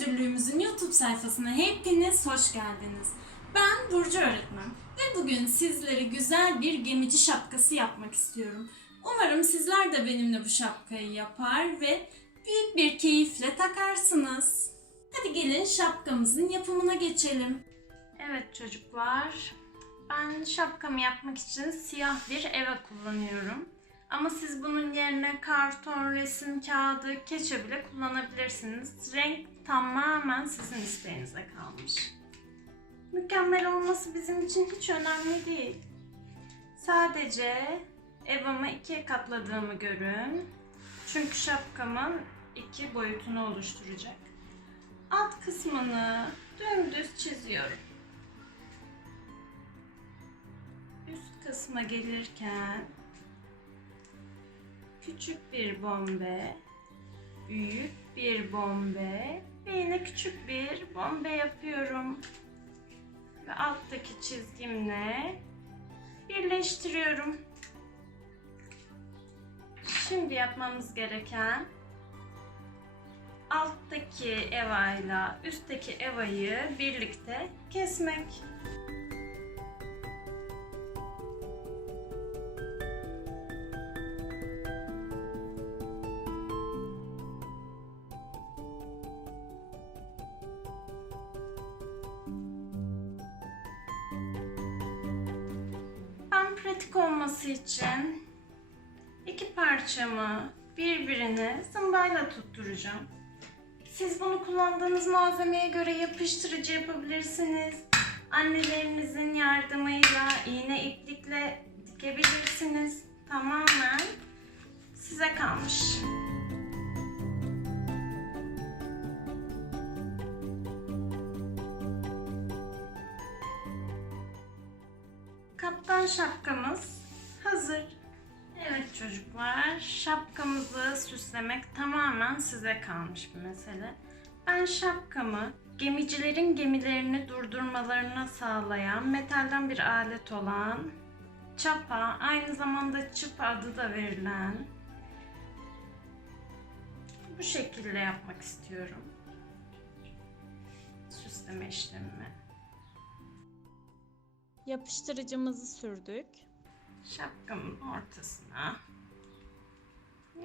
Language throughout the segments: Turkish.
Müdürlüğümüzün YouTube sayfasına hepiniz hoş geldiniz. Ben Burcu Öğretmen ve bugün sizlere güzel bir gemici şapkası yapmak istiyorum. Umarım sizler de benimle bu şapkayı yapar ve büyük bir keyifle takarsınız. Hadi gelin şapkamızın yapımına geçelim. Evet çocuklar, ben şapkamı yapmak için siyah bir eva kullanıyorum. Ama siz bunun yerine karton, resim kağıdı, keçe bile kullanabilirsiniz. Renk tamamen sizin isteğinize kalmış. Mükemmel olması bizim için hiç önemli değil. Sadece evamı ikiye katladığımı görün. Çünkü şapkamın iki boyutunu oluşturacak. Alt kısmını dümdüz çiziyorum. Üst kısma gelirken küçük bir bombe, büyük bir bombe ve yine küçük bir bombe yapıyorum. Ve alttaki çizgimle birleştiriyorum. Şimdi yapmamız gereken alttaki evayla üstteki evayı birlikte kesmek. Pratik olması için iki parçamı birbirine zımbayla tutturacağım. Siz bunu kullandığınız malzemeye göre yapıştırıcı yapabilirsiniz. Annelerinizin yardımıyla iğne iplikle dikebilirsiniz. Tamamen size kalmış. Kaptan şapkamız hazır. Evet çocuklar, şapkamızı süslemek tamamen size kalmış bir mesele. Ben şapkamı gemicilerin gemilerini durdurmalarına sağlayan metalden bir alet olan çapa, aynı zamanda çıpa adı da verilen bu şekilde yapmak istiyorum. Süsleme işlemimi. Yapıştırıcımızı sürdük. Şapkamın ortasına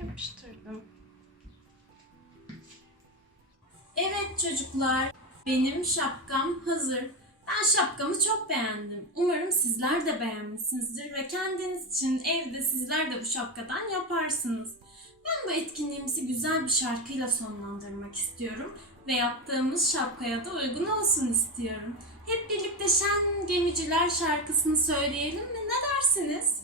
yapıştırdım. Evet çocuklar, benim şapkam hazır. Ben şapkamı çok beğendim. Umarım sizler de beğenmişsinizdir ve kendiniz için evde sizler de bu şapkadan yaparsınız. Ben bu etkinliğimizi güzel bir şarkıyla sonlandırmak istiyorum ve yaptığımız şapkaya da uygun olsun istiyorum. Hep birlikte Şen Gemiciler şarkısını söyleyelim mi? Ne dersiniz?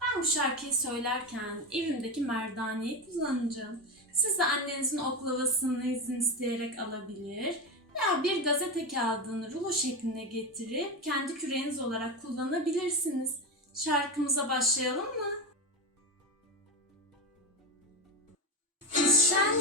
Ben bu şarkıyı söylerken evimdeki merdaneyi kullanacağım. Siz de annenizin oklavasını izin isteyerek alabilir veya bir gazete kağıdını rulo şekline getirip kendi küreğiniz olarak kullanabilirsiniz. Şarkımıza başlayalım mı? Biz şen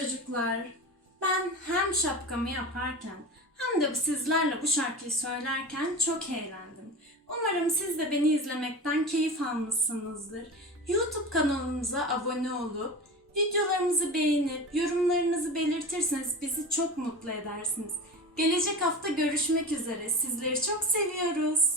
çocuklar, ben hem şapkamı yaparken hem de sizlerle bu şarkıyı söylerken çok eğlendim. Umarım siz de beni izlemekten keyif almışsınızdır. YouTube kanalımıza abone olup videolarımızı beğenip yorumlarınızı belirtirseniz bizi çok mutlu edersiniz. Gelecek hafta görüşmek üzere. Sizleri çok seviyoruz.